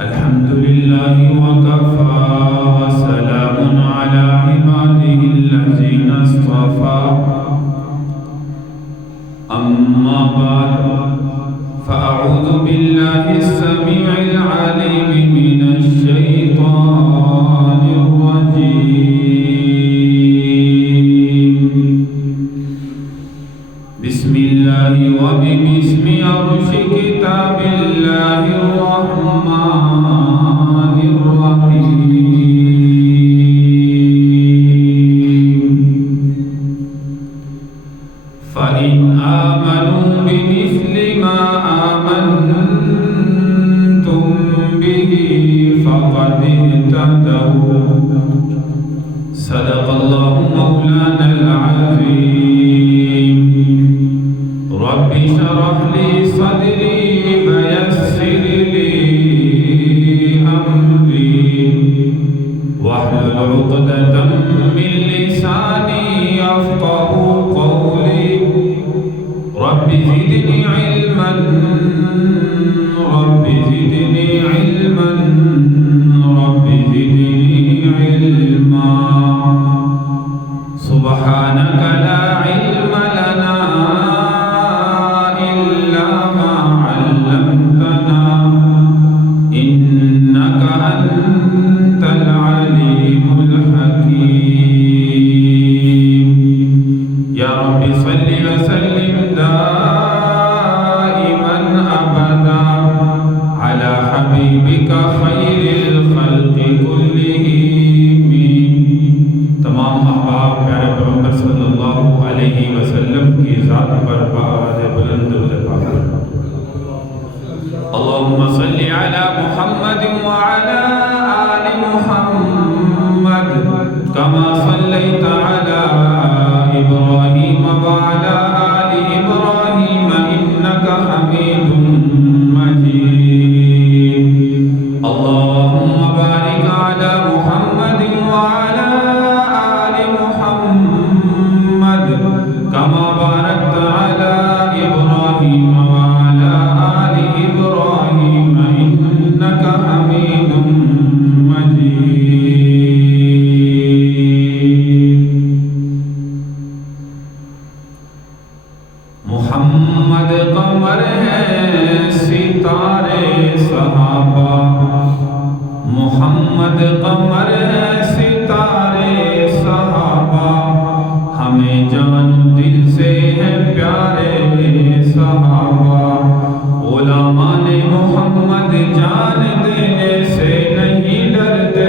الحمد لله وكفى وسلام على عباده الذين اصطفى أما بعد فأعوذ بالله السميع العليم من الشيطان الرجيم بسم الله وباسم عرش كتاب الله الرحمن الرحيم فإن آمنوا بمثل ما آمنتم به فقد اهتدوا صدق الله مولانا العظيم رب اشرح لي صدري ويسر لي أمري واحلل عقدة من لساني يفقه قولي رب زدني علما رب زدني علما رب زدني علما سبحانك لا علم لنا إلا ما علمتنا إنك أنت العليم الحكيم يا رب صل وسلم دائما أبدا على حبيبك خير الخلق كلهم تمام احباب پیارے پیغمبر صلی اللہ علیہ وسلم کی ذات پر بآواز بلند اللهم صل على محمد وعلى آل محمد كما صليت على إبراهيم وعلى آل إبراهيم إنك حميد مجيد اللهم بارك على محمد وعلى آل محمد كما باركت على إبراهيم وعلى آل إبراهيم إنك حميد مجيد محمد قمر ہے ستارے صحابہ محمد قمر ہے ستارے صحابہ ہمیں جان دل سے ہیں پیارے صحابہ غلامان محمد جان دینے سے نہیں ڈرتے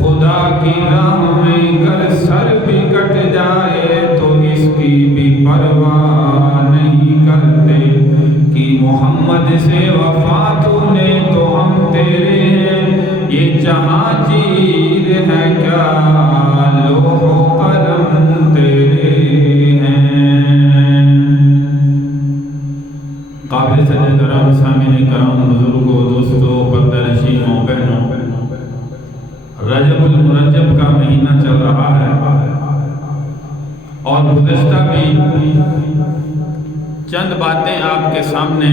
خدا کی راہ میں گر سر بھی کٹ جائے تو اس کی بھی پرواہ نہیں کرتے کہ محمد سے وفا تو نے تو ہم تیرے ہیں یہ جہاں چیر ہے کیا لوح و قلم تیرے ہیں قابل صدر کرام سامعین کرام بزرگوں دوستوں پردہ نشینوں بہنوں رجب المرجب کا مہینہ چل رہا ہے اور گزشتہ بھی چند باتیں آپ کے سامنے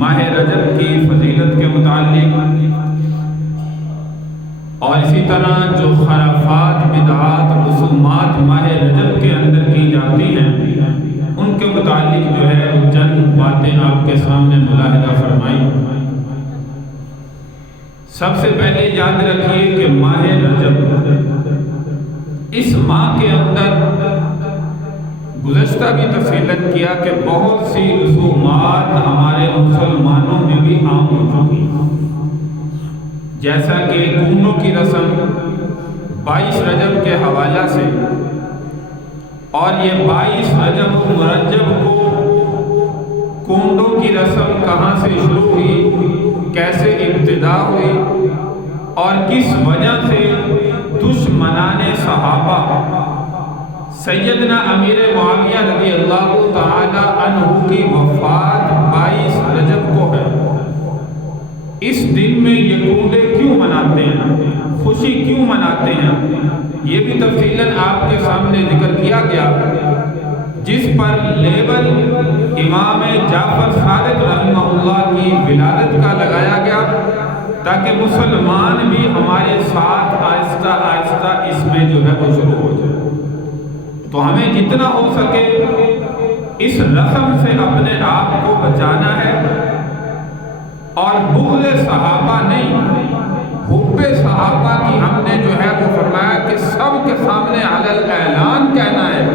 ماہ رجب کی فضیلت کے متعلق اور اسی طرح جو خرافات بدعات رسومات ماہ رجب کے اندر کی جاتی ہیں ان کے متعلق جو ہے چند باتیں آپ کے سامنے ملاحظہ فرمائی سب سے پہلے یاد رکھیے کہ ماہ رجب اس ماہ کے اندر گزشتہ بھی تفصیلت کیا کہ بہت سی رسومات ہمارے مسلمانوں میں بھی عام ہو چکی جیسا کہ کنڈوں کی رسم 22 رجب کے حوالہ سے اور یہ 22 رجب مرجب کو کنڈوں کی رسم کہاں سے شروع ہوئی کیسے ابتدا ہوئی اور کس وجہ سے دشمنان صحابہ سیدنا امیر معاویہ رضی اللہ تعالی عنہ کی وفات 22 رجب کو ہے اس دن میں یہ کنڈے کیوں مناتے ہیں خوشی کیوں مناتے ہیں یہ بھی تفصیلاً آپ کے سامنے ذکر کیا گیا جس پر لیبل امام جعفر صادق رحمہ اللہ کی ولادت کا لگایا گیا تاکہ مسلمان بھی ہمارے ساتھ آہستہ آہستہ اس میں جو ہے وہ شروع ہو جائے۔ تو ہمیں جتنا ہو سکے اس رسم سے اپنے آپ کو بچانا ہے، اور بغض صحابہ نہیں، حب صحابہ کی ہم نے جو ہے وہ فرمایا کہ سب کے سامنے علی الاعلان کہنا ہے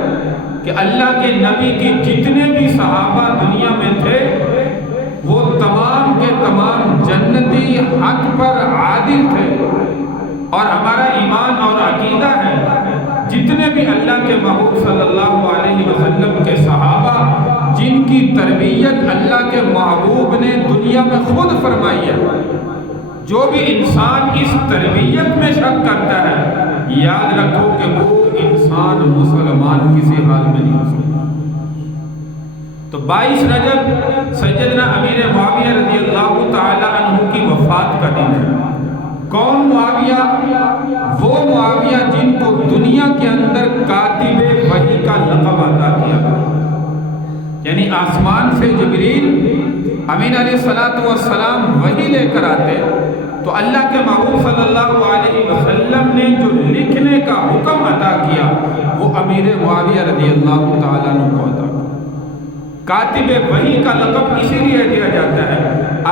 کہ اللہ کے نبی کی جتنے بھی صحابہ دنیا میں تھے وہ تمام کے تمام جنتی، حق پر عادل تھے، اور ہمارا ایمان اور عقیدہ ہے جتنے بھی اللہ کے محبوب صلی اللہ علیہ وسلم کے صحابہ جن کی تربیت اللہ کے محبوب نے دنیا میں خود فرمائی ہے، جو بھی انسان اس تربیت میں شک کرتا ہے یاد رکھو کہ وہ انسان مسلمان کسی حال میں نہیں ہو سکتا۔ تو 22 رجب سیدنا امیر معاویہ رضی اللہ تعالی عنہ کی وفات کا دن ہے۔ کون معاویہ؟ وہ معاویہ جن کو دنیا کے اندر کاتب وحی کا لقب عطا کیا، یعنی آسمان سے جبریل امین علیہ السلام وحی لے کر آتے تو اللہ کے محبوب صلی اللہ علیہ وسلم نے جو لکھنے کا حکم عطا کیا وہ امیر معاویہ رضی اللہ تعالیٰ عنہ کو عطا کیا۔ کاتب وحی کا لقب اسی لیے دیا جاتا ہے۔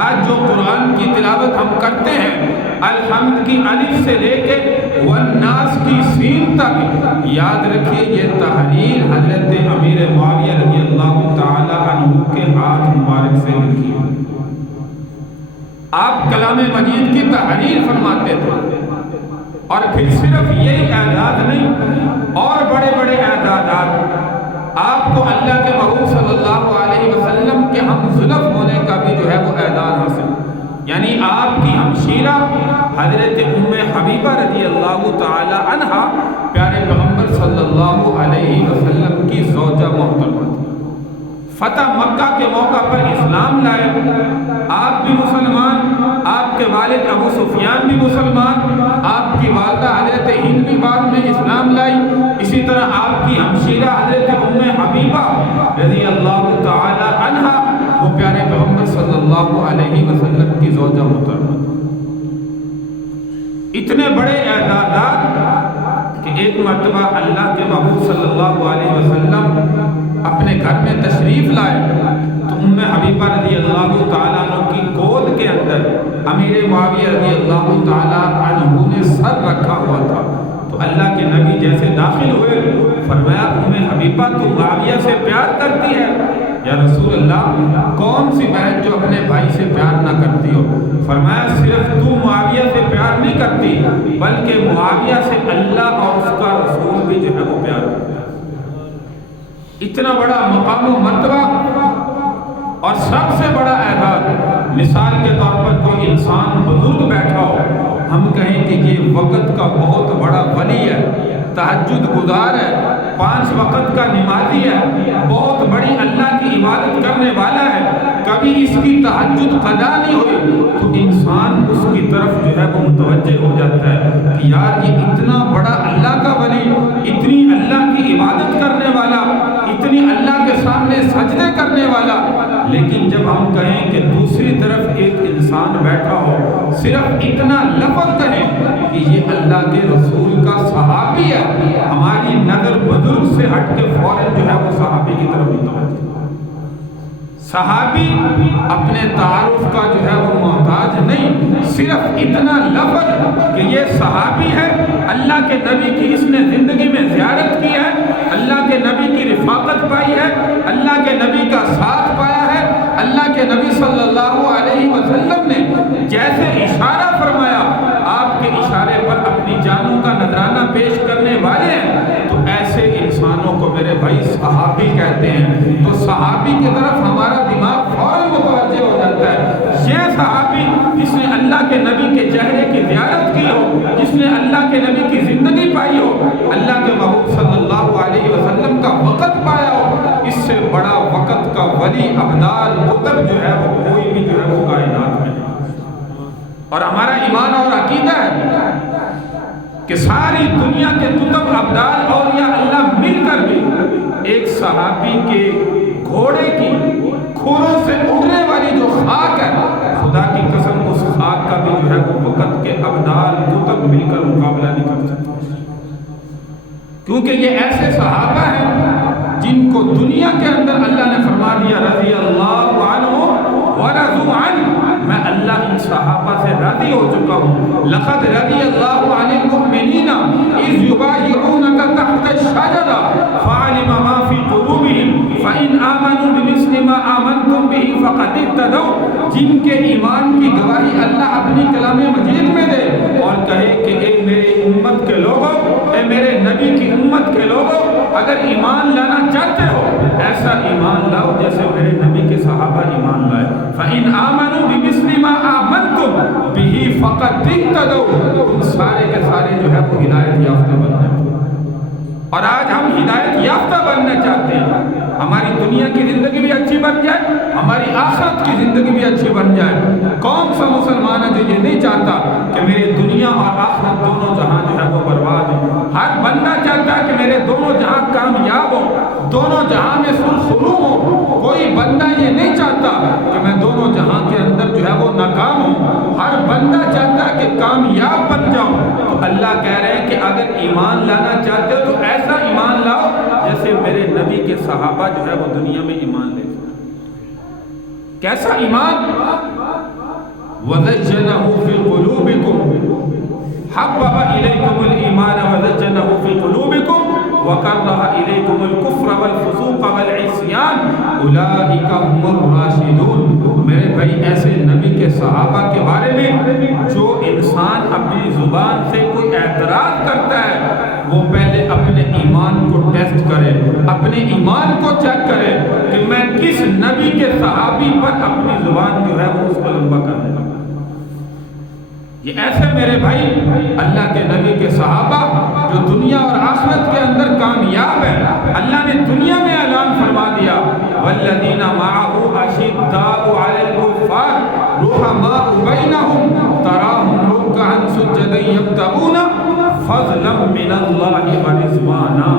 آج جو قرآن کی تلاوت ہم کرتے ہیں، الحمد کی الف سے لے کے والناس کی سین تک، یاد رکھیے یہ تحریر حضرت امیر معاویہ رضی اللہ تعالی عنہ کے ہاتھ مبارک سے لکھی ہے۔ آپ کلام مجید کی تحریر فرماتے تھے، اور پھر صرف یہی اعداد نہیں، اور بڑے بڑے اعدادات آپ کو اللہ کے محبوب صلی اللہ علیہ وسلم کے ہم ظلف ہونے کا بھی جو ہے وہ اعداد حاصل، یعنی آپ کی ہمشیرہ حضرت ام حبیبہ رضی اللہ تعالی عنہا پیارے پیغمبر صلی اللہ علیہ وسلم کی زوجہ محترمہ تھی۔ فتح مکہ کے موقع پر اسلام لائے، آپ بھی مسلمان، آپ کے والد ابو سفیان بھی مسلمان، آپ کی والدہ حضرت ہند بھی بعد میں اسلام لائی، اسی طرح آپ کی ہمشیرہ حضرت ام حبیبہ رضی اللہ تعالی عنہا وہ پیارے پیغمبر صلی اللہ علیہ وسلم کی زوجہ محترمہ۔ اتنے بڑے اعدادات کہ ایک مرتبہ اللہ کے محبوب صلی اللہ علیہ وسلم اپنے گھر میں تشریف لائے تو ام حبیبہ رضی اللہ تعالیٰ عنہ کی گود کے اندر امیر معاویہ رضی اللہ تعالیٰ عنہ نے سر رکھا ہوا تھا، تو اللہ کے نبی جیسے داخل ہوئے فرمایا ام حبیبہ تو معاویہ سے پیار کرتی ہے؟ یا رسول اللہ کون سی بہن جو اپنے بھائی سے پیار نہ کرتی ہو؟ فرمایا صرف تو معاویہ سے پیار نہیں کرتی بلکہ معاویہ سے اللہ اور اس کا رسول بھی جو ہے وہ پیار کرتا ہے۔ اتنا بڑا مقام و مرتبہ اور سب سے بڑا اعداد، مثال کے طور پر کوئی انسان بزرگ بیٹھا ہو، ہم کہیں کہ یہ وقت کا بہت بڑا ولی ہے، تہجد گزار ہے، 5 وقت کا نمازی ہے، بہت بڑی اللہ کی عبادت کرنے والا ہے، کبھی اس کی تہجد قضا نہیں ہوئی تو انسان اس کی طرف جو ہے وہ متوجہ ہو جاتا ہے کہ یار یہ اتنا بڑا اللہ کا ولی، اتنی اللہ کی عبادت کرنے والا، اتنی اللہ کے سامنے سجدے کرنے والا، لیکن جب ہم کہیں کہ دوسری طرف ایک انسان بیٹھا ہو صرف اتنا لفظ کہیں کہ یہ اللہ کے رسول کا صحابی ہے، ہماری نظر بزرگ سے ہٹ کے فوراً جو ہے وہ صحابی کی طرف متوجہ۔ صحابی اپنے تعارف کا جو ہے وہ محتاج نہیں، صرف اتنا لفظ کہ یہ صحابی ہے، اللہ کے نبی کی اس نے زندگی میں زیارت کی ہے، اللہ کے نبی کی رفاقت پائی ہے، اللہ کے نبی کا ساتھ پایا ہے، اللہ کے نبی صلی اللہ علیہ وسلم نے جیسے اشارہ فرمایا آپ کے اشارے پر اپنی جانوں کا نذرانہ پیش کرنے والے ہیں، تو ایسے انسانوں کو میرے بھائی صحابی کہتے ہیں۔ تو صحابی کی طرف ہمارا دماغ فوراً متوجہ ہو جاتا ہے، یہ صحابی جس نے اللہ کے نبی کے چہرے کی زیارت کی ہو، جس نے اللہ کے نبی کی زندگی پائی ہو، اللہ کے محبوب صلی اللہ علیہ وسلم کا وقت پایا ہو، اس سے بڑا وقت کا ولی ابدال قطب جو ہے وہ کوئی بھی جو ہے وہ کائنات میں نہیں۔ اور ہمارا ایمان اور عقیدہ ہے کہ ساری دنیا کے قطب ابدال اولیاء اللہ مل کر بھی ایک صحابی کے گھوڑے کی کھروں سے اڑنے والی جو خاک ابدال کتب مل کر مقابلہ نہیں کر سکتے، کیونکہ یہ ایسے صحابہ ہیں جن کو دنیا کے اندر اللہ نے فرما دیا رضی اللہ عنہ ورضوا عنہ، میں اللہ ان صحابہ سے راضی ہو چکا ہوں۔ لقد رضی اللہ عن المؤمنین اذ یبایعونک تحت الشجرہ فعلم ما فی قلوبہم فإن آمنوا بمثل ما آمنتم به فقد اهتدوا، جن کے ایمان کی گواہی اللہ اپنی کلام مجید میں دے اور کہے کہ اے میری امت کے لوگوں، اے میرے نبی کی امت کے لوگوں، اگر ایمان لانا چاہتے ہو ایسا ایمان لاؤ جیسے میرے نبی کے صحابہ ایمان لائے۔ فإن آمنوا بمثل ما آمنتم به فقد اهتدوا، تم سارے کے سارے جو ہے وہ ہدایت یافتہ بن جائیں۔ اور آج ہم ہدایت یافتہ بننا چاہتے ہیں، ہماری دنیا کی زندگی بھی اچھی بن جائے، ہماری آخرت کی زندگی بھی اچھی بن جائے۔ کون سا مسلمان ہے جو یہ نہیں چاہتا کہ میری دنیا اور آخرت دونوں جہاں جو ہے وہ برباد ہو؟ ہر بندہ چاہتا ہے کہ میرے دونوں جہاں کامیاب ہو، دونوں جہاں میں سرخرو ہو۔ کوئی بندہ یہ نہیں چاہتا کہ میں دونوں جہاں کے اندر جو ہے وہ ناکام ہوں، ہر بندہ چاہتا ہے کہ کامیاب بن جاؤں۔ تو اللہ کہہ رہے ہیں کہ اگر ایمان لانا چاہتے ہو تو ایسا ایمان لاؤ جیسے میرے نبی کے صحابہ جو ہے وہ دنیا میں ایمان لے۔ کیسا ایمان؟ وَزَيَّنَهُ فِي قُلُوبِكُمْ حَبَّبَ إِلَيْكُمُ الْإِيمَانَ وَزَيَّنَهُ فِي قُلُوبِكُمْ وَكَرَّهَ إِلَيْكُمُ الْكُفْرَ وَالْفُسُوقَ وَالْعِصْيَانَ أُولَٰئِكَ هُمُ الرَّاشِدُونَ۔ میرے بھائی ایسے نبی کے صحابہ کے بارے میں جو انسان اپنی زبان سے کوئی اعتراض کرتا ہے وہ پہلے اپنے ایمان کو ٹیسٹ کرے، اپنے ایمان کو چیک کرے کہ میں کس نبی کے صحابی پر اپنی زبان جو ہے وہ اس کو لمبا کرنے لگا۔ یہ ایسے میرے بھائی اللہ کے نبی کے صحابہ جو دنیا اور آخرت کے اندر کامیاب ہیں، اللہ نے دنیا میں اعلان فرما دیا والذین معه اشداء علی الکفار رحماء بینہم تراہم رکعا سجدا یبتغون فضلا من اللہ ورضوانا۔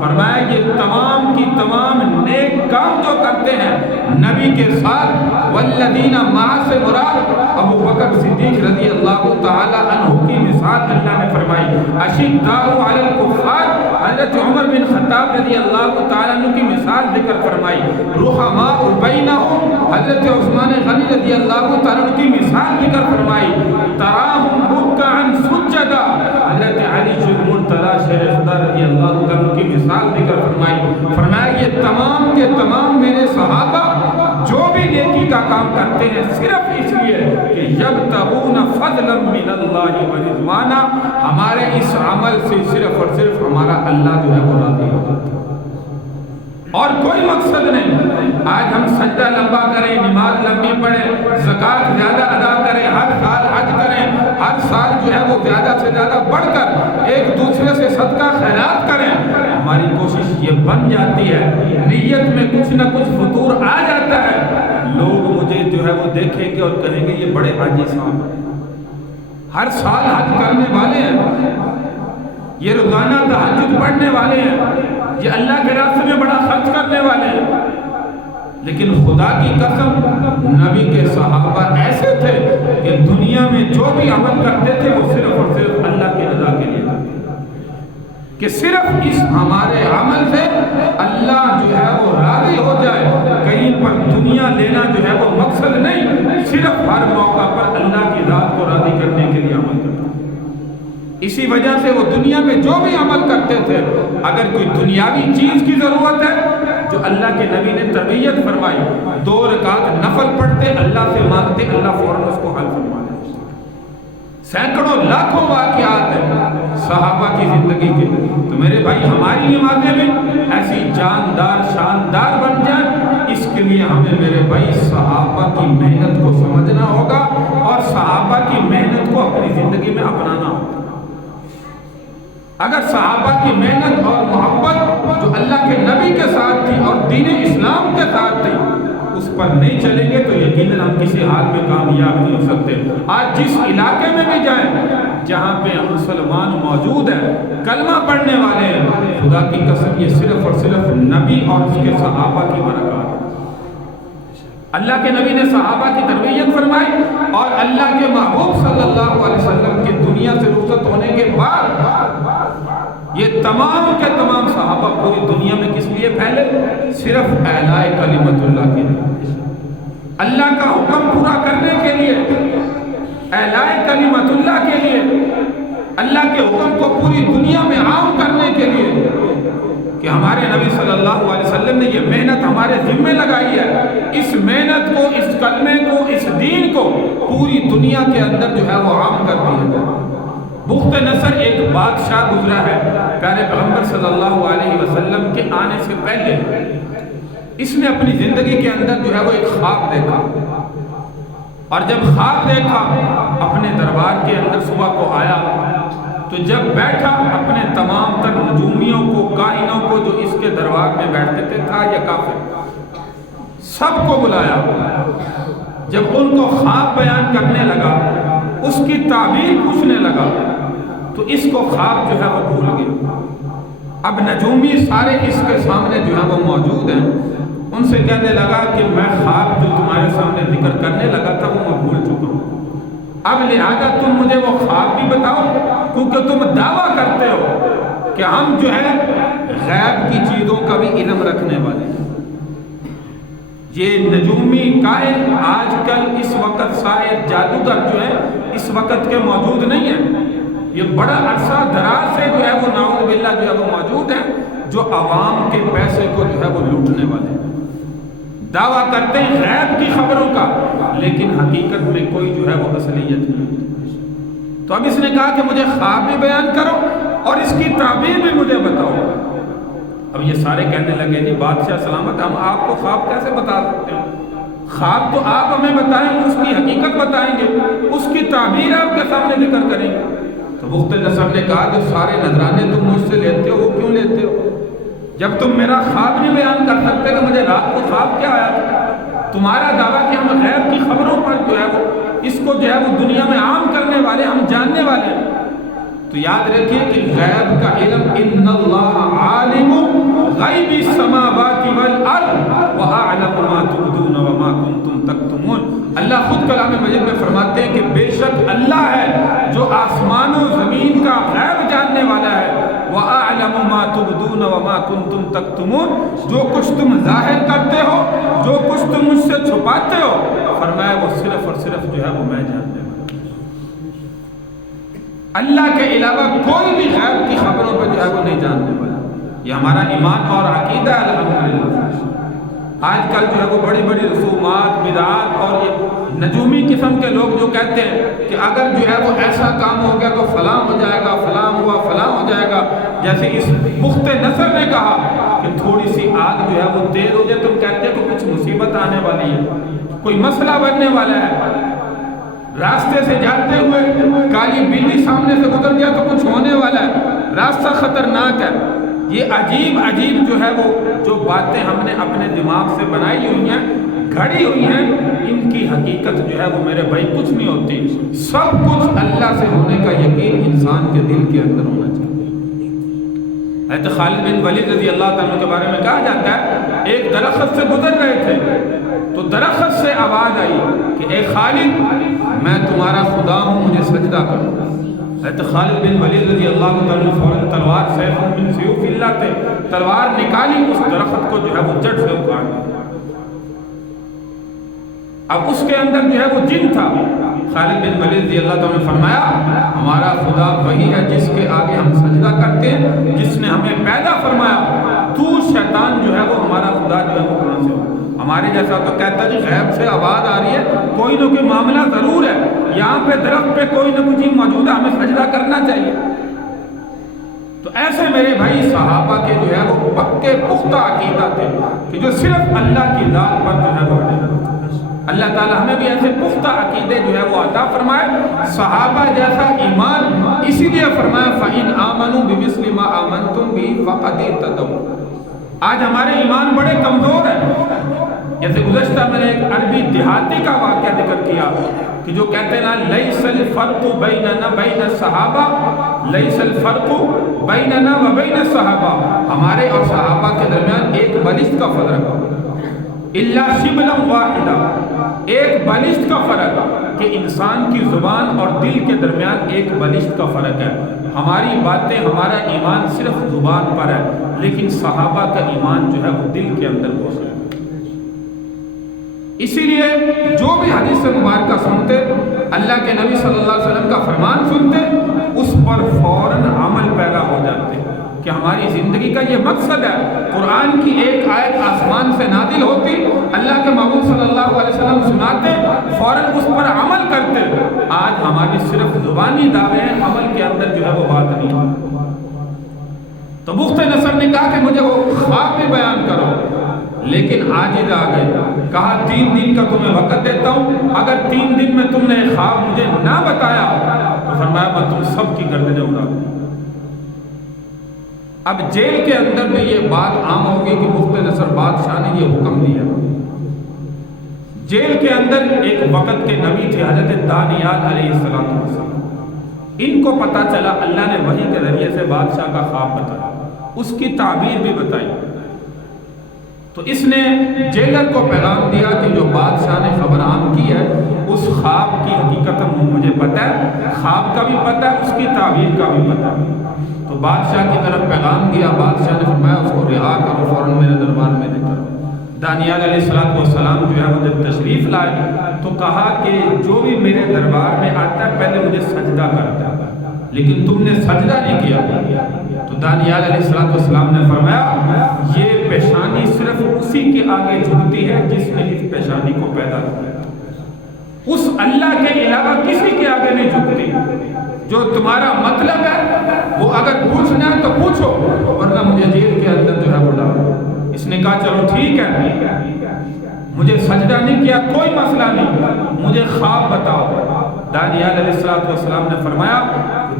فرمایا یہ تمام کی تمام نیک کام جو کرتے ہیں نبی کے ساتھ، والذین معه سے مراد ابو بکر صدیق رضی اللہ تعالی عنہ کی مثال اللہ نے فرمائی۔ اشداء علی الکفار حضرت عمر بن خطاب رضی اللہ تعالی عنہ کی مثال ذکر فرمائی۔ رحماء بینہم حضرت عثمان غنی رضی اللہ تعالی عنہ کی مثال ذکر فرمائی۔ تراہم رکعا سجدا حضرت علی المرتضی شیر خدا رضی اللہ تعالی عنہ کی مثال ذکر فرمائی۔ فرمایا یہ تمام کے تمام میرے صحابہ جو بھی نیکی کا کام کرتے ہیں صرف اس لیے کہ یبتغون فضلا من اللہ ورضوانا، ہمارے اس عمل سے صرف اور صرف ہمارا اللہ جو ہے وہ راضی ہو جاتا ہے اور کوئی مقصد نہیں۔ آج ہم سجدہ لمبا کریں، نماز لمبی پڑھیں، زکوٰۃ زیادہ ادا کریں، ہر سال حج کریں، ہر سال جو ہے وہ زیادہ سے زیادہ بڑھ کر ایک دوسرے سے صدقہ خیرات کریں، ہماری کوشش یہ بن جاتی ہے، نیت میں کچھ نہ کچھ فطور آ جاتا ہے، لوگ مجھے جو ہے وہ دیکھیں گے اور کہیں گے یہ بڑے حاجی صاحب ہیں، ہر سال حج کرنے والے ہیں، یہ روزانہ تہجد پڑھنے والے ہیں، یہ اللہ کے راستے میں بڑا خرچ کرنے والے ہیں۔ لیکن خدا کی قسم نبی کے صحابہ ایسے تھے کہ دنیا میں جو بھی عمل کرتے تھے وہ صرف اور صرف اللہ کی رضا کے لیے کرتے تھے، کہ صرف اس ہمارے عمل سے اللہ جو ہے وہ راضی ہو جائے، کہیں پر دنیا لینا جو ہے وہ مقصد نہیں، صرف ہر موقع پر اللہ کی ذات کو راضی کرنے کے لیے عمل کرتے تھے۔ اسی وجہ سے وہ دنیا میں جو بھی عمل کرتے تھے، اگر کوئی دنیاوی چیز کی ضرورت ہے جو اللہ کے نبی نے تربیت فرمائی، 2 رکعت نفل پڑھتے، اللہ سے مانگتے، اللہ فوراً اس کو حل فرما دیتا۔ سینکڑوں لاکھوں واقعات ہیں صحابہ کی زندگی کے۔ تو میرے بھائی ہماری نمازیں بھی ایسی جاندار شاندار بن جائیں، اس کے لیے ہمیں میرے بھائی صحابہ کی محنت کو سمجھنا ہوگا اور صحابہ کی محنت کو اپنی زندگی میں اپنانا ہوگا۔ اگر صحابہ کی محنت اور محبت جو اللہ کے نبی کے ساتھ تھی اور دین اسلام کے ساتھ تھی اس پر نہیں چلیں گے تو یقیناً ہم کسی حال میں کامیاب نہیں ہو سکتے۔ آج جس علاقے میں بھی جائیں جہاں پہ مسلمان موجود ہیں، کلمہ پڑھنے والے ہیں، خدا کی قسم یہ صرف اور صرف نبی اور اس کے صحابہ کی برکات ہے۔ اللہ کے نبی نے صحابہ کی تربیت فرمائی اور اللہ کے محبوب صلی اللہ علیہ وسلم کی یہ تمام کے تمام صحابہ پوری دنیا میں کس لیے پھیلے؟ صرف اعلاء کلمت اللہ کے لیے، اللہ کا حکم پورا کرنے کے لیے، اعلاء کلمت اللہ کے لیے، اللہ کے حکم کو پوری دنیا میں عام کرنے کے لیے، کہ ہمارے نبی صلی اللہ علیہ وسلم نے یہ محنت ہمارے ذمے لگائی ہے، اس محنت کو، اس کلمے کو، اس دین کو پوری دنیا کے اندر جو ہے وہ عام کر دیا ہے۔ بخت نصر ایک بادشاہ گزرا ہے پیارے پیغمبر صلی اللہ علیہ وسلم کے آنے سے پہلے، اس نے اپنی زندگی کے اندر جو ہے وہ ایک خواب دیکھا، اور جب خواب دیکھا اپنے دربار کے اندر صبح کو آیا، تو جب بیٹھا اپنے تمام تر نجومیوں کو، کاہنوں کو جو اس کے دربار میں بیٹھتے تھے، تھا یا کافر، سب کو بلایا۔ جب ان کو خواب بیان کرنے لگا، اس کی تعبیر پوچھنے لگا، تو اس کو خواب جو ہے وہ بھول گیا۔ اب نجومی سارے اس کے سامنے جو ہے وہ موجود ہیں، ان سے کہنے لگا کہ میں خواب جو تمہارے سامنے ذکر کرنے لگا تھا وہ میں بھول چکا ہوں، اب لہذا تم مجھے وہ خواب بھی بتاؤ، کیونکہ تم دعویٰ کرتے ہو کہ ہم جو ہے غیب کی چیزوں کا بھی علم رکھنے والے ہیں۔ یہ نجومی کائن آج کل اس وقت سائر جادوگر جو ہے اس وقت کے موجود نہیں ہیں، یہ بڑا عرصہ دراز سے جو ہے وہ نعوذ باللہ جو ہے وہ موجود ہیں، جو عوام کے پیسے کو جو ہے وہ لوٹنے والے ہیں، دعویٰ کرتے ہیں غیب کی خبروں کا، لیکن حقیقت میں کوئی جو ہے وہ اصلیت نہیں۔ تو اب اس نے کہا کہ مجھے خواب بھی بیان کرو اور اس کی تعبیر بھی مجھے بتاؤ۔ اب یہ سارے کہنے لگے جی بادشاہ سلامت، ہم آپ کو خواب کیسے بتا سکتے ہیں؟ خواب تو آپ ہمیں بتائیں، اس کی حقیقت بتائیں گے، اس کی تعبیر آپ کے سامنے ذکر کریں گے۔ تو بخت نصر نے کہا جو سارے نذرانے تم مجھ سے لیتے ہو وہ کیوں لیتے ہو؟ جب تم میرا خواب نہیں بیان کر سکتے کہ مجھے رات کو خواب کیا آیا تھا، تمہارا دعویٰ کہ ہم غیب کی خبروں پر جو ہے وہ اس کو جو ہے وہ دنیا میں عام کرنے والے، ہم جاننے والے ہیں، تو یاد رکھیے کہ غیب کا علم ان اللہ عالم غیب السماوات والارض واعلم ما تبدون وما کنتم تکتمون۔ اللہ خود کلام مجید میں فرماتے ہیں کہ بے شک اللہ ہے جو آسمان و زمین کا غیب جاننے والا ہے، وَأَعْلَمُ مَا تُبْدُونَ وَمَا كُنْتُمْ تَكْتُمُونَ، جو کچھ تم ظاہر کرتے ہو، جو کچھ تم مجھ سے چھپاتے ہو، فرمایا وہ صرف اور صرف جو ہے وہ میں جاننے والا۔ اللہ کے علاوہ کوئی بھی غیب کی خبروں پہ جو ہے وہ نہیں جاننے والا۔ یہ ہمارا ایمان اور عقیدہ ہے الحمدللہ۔ آج کل جو ہے وہ بڑی بڑی رسومات، بدعات اور یہ نجومی قسم کے لوگ جو کہتے ہیں کہ اگر جو ہے وہ ایسا کام ہو گیا تو فلاں ہو جائے گا، فلاں ہوا فلاں ہو جائے گا، جیسے اس بخت نصر نے کہا کہ تھوڑی سی آگ جو ہے وہ تیز ہو جائے تم کہتے ہیں کہ کچھ مصیبت آنے والی ہے، کوئی مسئلہ بننے والا ہے، راستے سے جاتے ہوئے کالی بلی سامنے سے گزر گیا تو کچھ ہونے والا ہے، راستہ خطرناک ہے۔ یہ عجیب عجیب جو ہے وہ جو باتیں ہم نے اپنے دماغ سے بنائی ہوئی ہیں، گھڑی ہوئی ہیں، ان کی حقیقت جو ہے وہ میرے بھائی کچھ نہیں ہوتی۔ سب کچھ اللہ سے ہونے کا یقین انسان کے دل کے اندر ہونا چاہیے۔ حضرت خالد بن ولید رضی اللہ تعالیٰ کے بارے میں کہا جاتا ہے ایک درخت سے گزر رہے تھے تو درخت سے آواز آئی کہ اے خالد میں تمہارا خدا ہوں، مجھے سجدہ کرو۔ حضرت خالد بن ولید رضی اللہ تعالیٰ فوراً تلوار سیف من سیوف اللہ تھے، تلوار نکالی، اس درخت کو جو ہے وہ جڑ سے اکھاڑ دیا۔ اب اس کے اندر جو ہے وہ جن تھا۔ خالد بن ولید رضی اللہ تعالیٰ نے فرمایا ہمارا خدا وہی ہے جس کے آگے ہم سجدہ کرتے ہیں، جس نے ہمیں پیدا فرمایا، تو شیطان جو ہے وہ ہمارا خدا جو ہے وہ کہاں سے ہو؟ ہمارے جیسا تو کہتا ہے کہ غیب سے آواز آ رہی ہے، کوئی نہ کوئی معاملہ ضرور ہے، یہاں پہ درخت پہ کوئی نہ کوئی چیز موجود ہے، ہمیں سجدہ کرنا چاہیے۔ تو ایسے میرے بھائی صحابہ کے جو ہے وہ پکے پختہ عقیدہ تھے کہ جو صرف اللہ کی ذات پر جو ہے وہ اللہ تعالیٰ ہمیں بھی ایسے پختہ عقیدے جو ہے وہ عطا فرمائے، صحابہ جیسا ایمان۔ اسی لیے فرمایا فَإِنْ آمَنُوا بِمِثْلِ مَا آمَنْتُمْ بِهِ فَقَدِ اهْتَدَوْا۔ آج ہمارے ایمان بڑے کمزور ہیں۔ جیسے گزشتہ میں نے ایک عربی دیہاتی کا واقعہ ذکر کیا کہ جو کہتے ہیں نا لَيْسَ الْفَرْقُ بَيْنَنَا بَيْنَ الصَّحَابَةِ لَيْسَ الْفَرْقُ بَيْنَنَا وَبَيْنَ الصَّحَابَةِ، ہمارے اور صحابہ کے درمیان ایک بلشت کا فرق ہے، اِلَّا شِبْلًا وَاحِدًا، ایک بلشت کا فرق کہ انسان کی زبان اور دل کے درمیان ایک بلشت کا فرق ہے۔ ہماری باتیں، ہمارا ایمان صرف زبان پر ہے، لیکن صحابہ کا ایمان جو ہے وہ دل کے اندر گھس ہے۔ اسی لیے جو بھی حدیث مبارکہ سنتے، اللہ کے نبی صلی اللہ علیہ وسلم کا فرمان سنتے، اس پر فوراً عمل پیدا ہو جاتے کہ ہماری زندگی کا یہ مقصد ہے۔ قرآن کی ایک آیت آسمان سے نازل ہوتی، اللہ کے محبوب صلی اللہ علیہ وسلم سناتے، فوراً اس پر عمل کرتے۔ آج ہماری صرف زبانی دعوے ہیں، عمل کے اندر جو ہے وہ بات نہیں۔ تو بخت نصر نے کہا کہ مجھے وہ خواب بھی بیان کرو، لیکن عاجز آ گئے، کہا 3 دن کا تمہیں وقت دیتا ہوں، اگر 3 دن میں تم نے خواب مجھے نہ بتایا تو فرمایا میں تم سب کی گردنیں اڑا دوں۔ اب جیل کے اندر بھی یہ بات عام ہوگی کہ مفت نصر بادشاہ نے یہ حکم دیا۔ جیل کے اندر ایک وقت کے نبی تھے حضرت دانیال علیہ السلام، ان کو پتا چلا اللہ نے وحی کے ذریعے سے بادشاہ کا خواب بتایا، اس کی تعبیر بھی بتائی۔ تو اس نے جیلر کو پیغام دیا کہ جو بادشاہ نے خبر عام کی ہے اس خواب کی حقیقت مجھے پتہ ہے، خواب کا بھی پتہ ہے، اس کی تعبیر کا بھی پتہ ہے۔ تو بادشاہ کی طرف پیغام دیا، بادشاہ نے فرمایا اس کو رہا کرو، فوراً میرے دربار میں لے کرو۔ دانیال علیہ السلام جو ہے وہ جب تشریف لائے تو کہا کہ جو بھی میرے دربار میں آتا ہے پہلے مجھے سجدہ کرتا ہے، لیکن تم نے سجدہ نہیں کیا۔ تو دانیال علیہ السلام نے فرمایا یہ پیشانی صرف اسی کے آگے جھکتی ہے جس نے اس پیشانی کو پیدا کیا، اس اللہ کے علاوہ کسی کے آگے نہیں جھکتی۔ جو تمہارا مطلب ہے وہ اگر پوچھنا ہے تو پوچھو، ورنہ مجھے جیل کے اندر جو ہے وہ ڈالو۔ اس نے کہا چلو ٹھیک ہے، مجھے سجدہ نہیں کیا کوئی مسئلہ نہیں، مجھے خواب بتاؤ۔ دانیال علیہ السلام نے فرمایا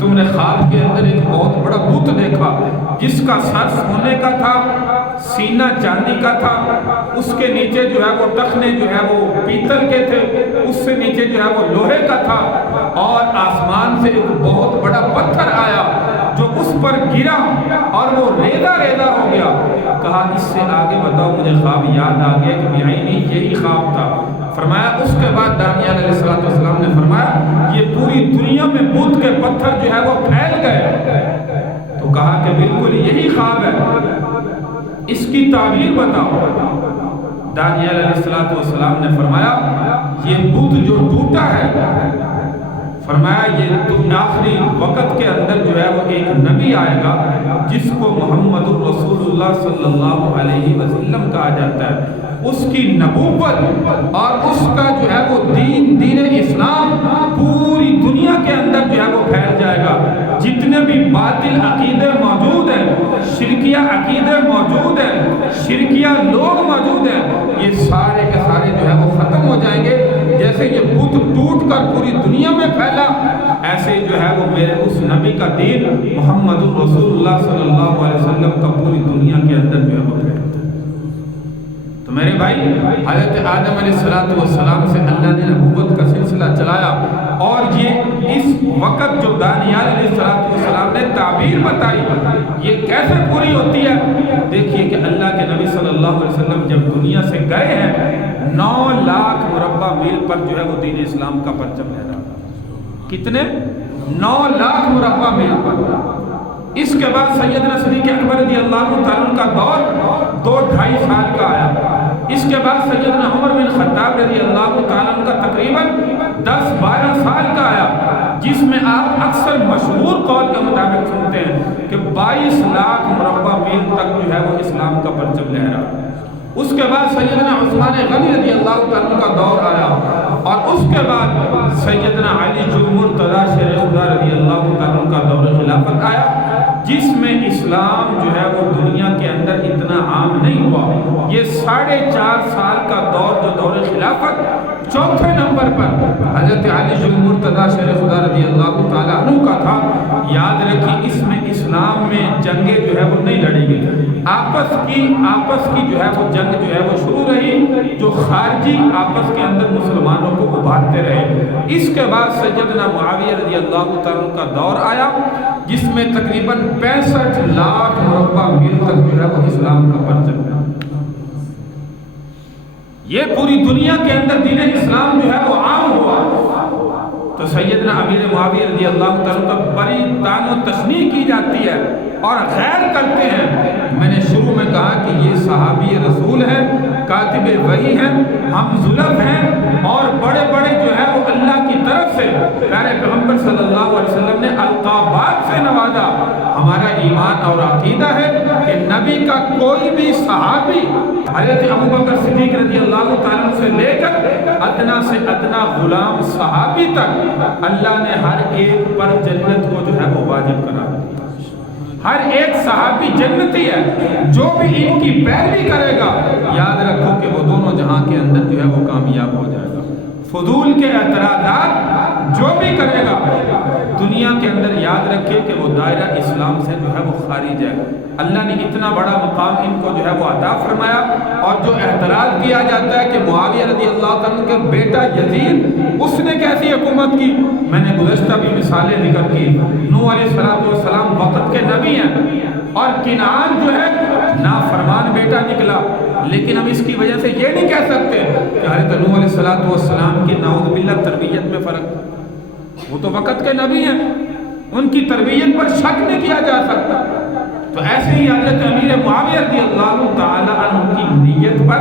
تم نے خواب کے اندر ایک بہت بڑا بت دیکھا جس کا سر سونے کا تھا، سینہ چاندی کا تھا، اس کے نیچے جو ہے وہ ٹخنے جو ہے وہ پیتل کے تھے، اس سے نیچے جو ہے وہ لوہے کا تھا، اور آسمان سے ایک بہت بڑا پتھر آیا جو اس پر گرا اور وہ ریزہ ریزہ ہو گیا۔ کہا اس سے آگے بتاؤ، مجھے خواب یاد آ گیا کہ نہیں یہی خواب تھا۔ فرمایا اس کے بعد دانیال علیہ السلام نے فرمایا یہ پوری دنیا میں بت کے پتھر جو ہے وہ پھیل گئے۔ تو کہا کہ بالکل یہی خواب ہے، اس کی تعبیر بتاؤ۔ دانیال علیہ السلام نے فرمایا یہ بت جو ٹوٹا ہے، فرمایا یہ آخری وقت کے اندر جو ہے وہ ایک نبی آئے گا جس کو محمد الرسول اللہ صلی اللہ علیہ وسلم کہا جاتا ہے، اس کی نبوت اور اس کا جو ہے وہ دین اسلام پوری دنیا کے اندر جو ہے وہ پھیل جائے گا۔ جتنے بھی باطل عقیدے موجود ہیں، شرکیہ عقیدے موجود ہیں، شرکیہ لوگ موجود ہیں، یہ سارے کے سارے جو ہے وہ ختم ہو جائیں گے۔ جیسے یہ بت ٹوٹ کر پوری دنیا میں پھیلا، ایسے جو ہے وہ میرے اس نبی کا دین محمد الرسول اللہ صلی اللہ علیہ وسلم کا پوری دنیا کے اندر جو ہے وہ پھیلا۔ تو میرے بھائی حضرت آدم علیہ السلام سے اللہ نے نبوت کا سلسلہ چلایا، اور یہ اس وقت جو دانیال علیہ السلام نے تعبیر بتائی یہ کیسے پوری ہوتی ہے؟ دیکھیے کہ اللہ کے نبی صلی اللہ علیہ وسلم جب دنیا سے گئے ہیں 9 لاکھ مربع میل پر جو ہے وہ دین اسلام کا پرچم لہرا۔ کتنے؟ 9 لاکھ مربع میل پر۔ اس کے بعد سیدنا صدیق اکبر رضی اللہ تعالیٰ کا دور 2-2.5 سال کا آیا۔ اس کے بعد سیدنا عمر بن خطاب رضی اللہ تعالیٰ کا تقریباً 10-12 سال کا آیا، جس میں آپ اکثر مشہور قول کے مطابق سنتے ہیں کہ 22 لاکھ مربع میل تک جو ہے وہ اسلام کا پرچم لہرا۔ اس کے بعد سیدنا عثمان غنی رضی اللہ تعالیٰ کا دور آیا، اور اس کے بعد سیدنا علی المرتضیٰ شیر خدا رضی اللہ تعالیٰ کا دور خلافت آیا، جس میں اسلام جو ہے وہ دنیا کے اندر اتنا عام نہیں ہوا۔ یہ 4.5 سال کا دور جو دور خلافت، چوتھے نمبر پر حضرت علی المرتضیٰ شیر خدا رضی اللہ تعالیٰ عنہ کا تھا۔ یاد رکھیں اس میں اسلام میں جنگیں جو ہے وہ نہیں لڑی گئی، آپس کی جو ہے وہ جنگ جو ہے وہ شروع رہی، جو خارجی آپس کے اندر مسلمانوں کو ابھارتے رہے۔ اس کے بعد سیدنا معاویہ رضی اللہ تعالیٰ کا دور آیا، جس میں تقریباً 65 لاکھ مربع میل تک جو ہے وہ اسلام کا پرچم ہے۔ یہ پوری دنیا کے اندر دین اسلام جو ہے وہ عام ہوا۔ تو سیدنا امیر معاویہ رضی اللہ تعالیٰ کا بڑی تعین و تشنیع کی جاتی ہے اور غیر کرتے ہیں۔ میں نے شروع میں کہا کہ یہ صحابی رسول ہیں، کاتب وحی ہیں، ہم ظلم ہیں، اور بڑے بڑے جو ہے وہ اللہ کی طرف سے پیارے پیغمبر صلی اللہ علیہ وسلم نے القابات سے نوازا۔ ہمارا ایمان اور عقیدہ ہے کہ نبی کا کوئی بھی صحابی حضرت ابوبکر صدیق رضی اللہ تعالیٰ سے لے کر ادنا سے ادنا غلام صحابی تک اللہ نے ہر ایک پر جنت کو جو ہے وہ واجب کرا دیا۔ ہر ایک صحابی جنتی ہے، جو بھی ان کی پیروی کرے گا یاد رکھو کہ وہ دونوں جہاں کے اندر جو ہے وہ کامیاب ہو جائے گا۔ فضول کے اعتراضات جو بھی کرے گا دنیا کے اندر یاد رکھے کہ وہ دائرہ اسلام سے جو ہے وہ خارج ہے۔ اللہ نے اتنا بڑا مقام ان کو جو ہے وہ عطا فرمایا، اور جو اعتراض کیا جاتا ہے کہ معاویہ رضی اللہ عنہ کے بیٹا یزید اس نے کیسی حکومت کی، میں نے گزشتہ بھی مثالیں ذکر کی۔ نوح علیہ السلام وقت کے نبی ہیں، اور کنعان جو ہے نافرمان بیٹا نکلا، لیکن ہم اس کی وجہ سے یہ نہیں کہہ سکتے کہ حضرت نوح علیہ السلام کی نعوذ باللہ تربیت میں فرق، وہ تو وقت کے نبی ہیں، ان کی تربیت پر شک نہیں کیا جا سکتا۔ تو ایسے ہی حضرت امیر معاویہ رضی اللہ تعالی عنہ کی نیت پر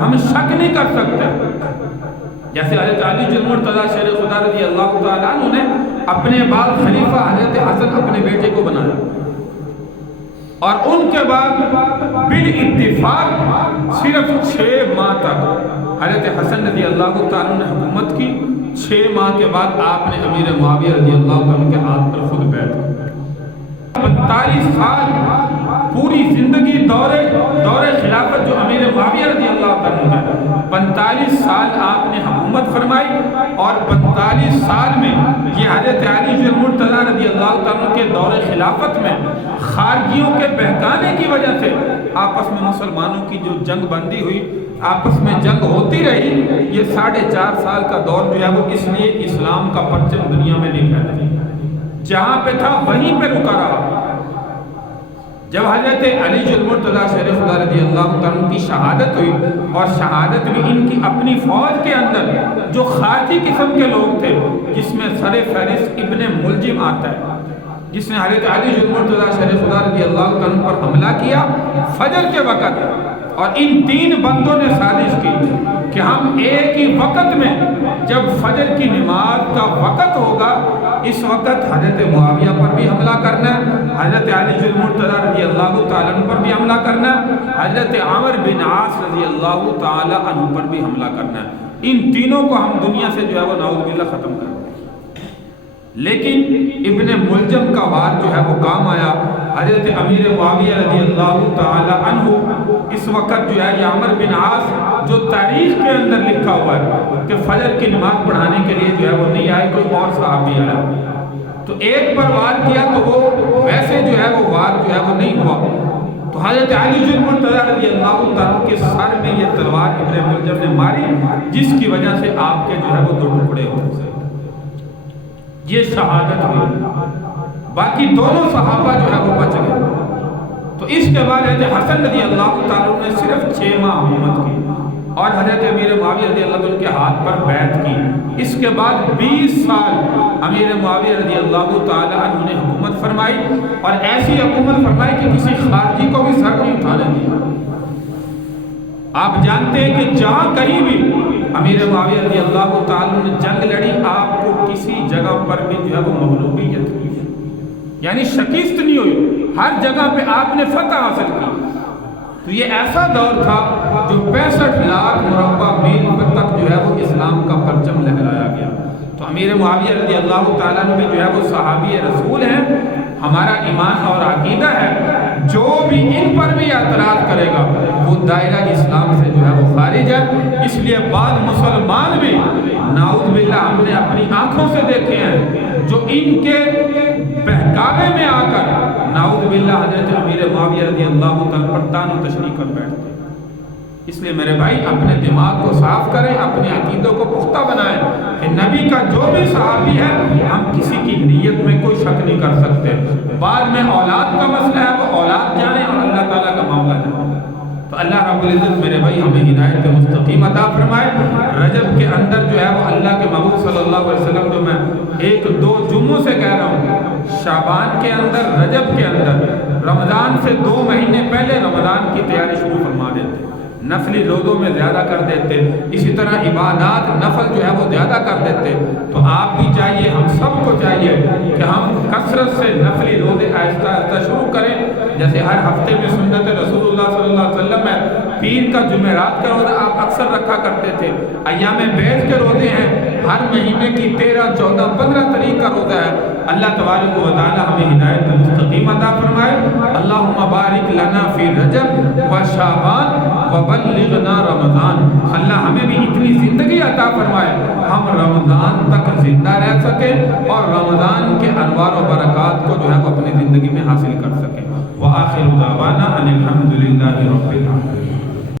ہم شک نہیں کر سکتے۔ جیسے حضرت علی المرتضیٰ شیر خدا رضی اللہ تعالی عنہ نے اپنے بعد خلیفہ حضرت حسن اپنے بیٹے کو بنایا، اور ان کے بعد بالاتفاق صرف 6 ماہ تک حضرت حسن رضی اللہ تعالیٰ نے حکومت کی۔ 6 ماہ کے بعد آپ نے امیر معاویہ رضی اللہ عنہ کے ہاتھ پر خود بیعت کی۔ 45 سال پوری زندگی دور خلافت جو امیر معاویہ رضی اللہ عنہ کا 45 سال آپ نے حکومت فرمائی، اور 45 سال میں یہ حضرت علی المرتضیٰ رضی اللہ عنہ کے دور خلافت میں خارجیوں کے بہکانے کی وجہ سے آپس میں مسلمانوں کی جو جنگ بندی ہوئی، آپس میں جنگ ہوتی رہی۔ یہ 4.5 سال کا دور جو ہے وہ اس لیے اسلام کا پرچم دنیا میں نہیں پھیلا، جہاں پہ تھا وہیں پہ رکا رہا۔ جب حضرت علی المرتضیٰ شیر خدا رضی اللہ عنہ کی شہادت ہوئی، اور شہادت میں ان کی اپنی فوج کے اندر جو خارجی قسم کے لوگ تھے، جس میں سر فہرست ابن ملجم آتا ہے، جس نے حضرت علی المرتضیٰ شیر خدا رضی اللہ عنہ پر حملہ کیا فجر کے وقت، اور ان 3 بندوں نے سازش کی کہ ہم ایک ہی وقت میں جب فجر کی نماز کا وقت ہوگا اس وقت حضرت معاویہ پر بھی حملہ کرنا ہے، حضرت علی المرتضیٰ رضی اللہ تعالیٰ عنہ پر بھی حملہ کرنا ہے، حضرت عمرو بن عاص رضی اللہ تعالیٰ عنہ پر بھی حملہ کرنا ہے۔ ان تینوں کو ہم دنیا سے جو ہے وہ نعوذ باللہ ختم کر دیں۔ لیکن ابن ملجم کا وار جو ہے وہ کام آیا۔ حضرت امیر معاویہ رضی اللہ تعالی عنہ اس وقت جو ہے یہ عمرو بن عاص جو تاریخ کے اندر لکھا ہوا ہے کہ فجر کی نماز پڑھانے کے لیے جو ہے وہ نہیں آئے، کوئی اور صحابی آیا، تو ایک پر وار کیا تو وہ ویسے جو ہے وہ وار جو ہے وہ نہیں ہوا، تو حضرت علی المرتضیٰ رضی اللہ تعالیٰ کے سر میں یہ تلوار ابن ملجم نے ماری، جس کی وجہ سے آپ کے جو ہے وہ 2 ٹکڑے ہو گئے۔ یہ شہادت ہوئی، باقی دونوں صحابہ جو ہے وہ بچ گئے۔ تو اس کے بعد حضرت حسن رضی اللہ تعالیٰ نے صرف 6 ماہ حکومت کی، اور حضرت امیر معاویہ رضی اللہ عنہ کے ہاتھ پر بیعت کی۔ اس کے بعد 20 سال امیر معاویہ رضی اللہ تعالیٰ عنہ نے حکومت فرمائی، اور ایسی حکومت فرمائی کہ کسی خارجی کو بھی سر نہیں اٹھانے دیا۔ آپ جانتے ہیں کہ جہاں کہیں بھی امیر معاویہ رضی اللہ تعالیٰ نے جنگ لڑی، آپ کو کسی جگہ پر بھی جو ہے وہ مغلوبیت ہوئی، یعنی شکست نہیں ہوئی، ہر جگہ پہ آپ نے فتح حاصل کی۔ تو یہ ایسا دور تھا جو 65 لاکھ مربع میل تک جو ہے وہ اسلام کا پرچم لہرایا گیا۔ تو امیر معاویہ رضی اللہ تعالیٰ نے بھی جو ہے وہ صحابی رسول ہیں۔ ہمارا ایمان اور عقیدہ ہے جو بھی ان پر بھی اعتراض کرے گا وہ دائرہ اسلام سے جو ہے وہ خارج ہے۔ اس لیے بعض مسلمان بھی نعوذ باللہ ہم نے اپنی آنکھوں سے دیکھے ہیں جو ان کے بہکاوے میں آ کر نعوذ باللہ حضرت امیر معاویہ رضی اللہ تعالیٰ پر طعن و تشنیع کر بیٹھتے ہیں۔ اس لیے میرے بھائی اپنے دماغ کو صاف کریں، اپنے عقیدوں کو پختہ بنائیں کہ نبی کا جو بھی صحابی ہے ہم کسی کی نیت میں کوئی شک نہیں کر سکتے۔ بعد میں اولاد کا مسئلہ ہے، وہ اولاد جانے اور اللہ تعالیٰ کا معاملہ جانے۔ تو اللہ رب العزت میرے بھائی ہمیں ہدایت مستقیم عطا فرمائے۔ رجب کے اندر جو ہے وہ اللہ کے محبوب صلی اللہ علیہ وسلم، جو میں 1-2 جمعوں سے کہہ رہا ہوں، شعبان کے اندر، رجب کے اندر، رمضان سے 2 مہینے پہلے رمضان کی تیاری شروع فرما دیتے، نفلی روزوں میں زیادہ کر دیتے، اسی طرح عبادات نفل جو ہے وہ زیادہ کر دیتے۔ تو آپ بھی چاہیے، ہم سب کو چاہیے کہ ہم کثرت سے نفلی روزے آہستہ آہستہ شروع کریں۔ جیسے ہر ہفتے میں سنت رسول اللہ صلی اللہ علیہ وسلم ہے، پیر کا جمعرات کا روزہ آپ اکثر رکھا کرتے تھے، ایام بیض کے روزے ہیں، ہر مہینے کی 13، 14، 15 تاریخ کا روزہ ہے۔ اللہ تبارک و تعالی ہمیں ہدایت مستقیم عطا فرمائے۔ اللہم بارک لنا فی رجب و شعبان وبلغنا رمضان۔ اللہ ہمیں بھی اتنی زندگی عطا فرمائے ہم رمضان تک زندہ رہ سکیں اور رمضان کے انوار و برکات کو جو ہے وہ اپنی زندگی میں حاصل کر سکیں۔ وآخر دعوانا ان الحمد للہ رب العالمین۔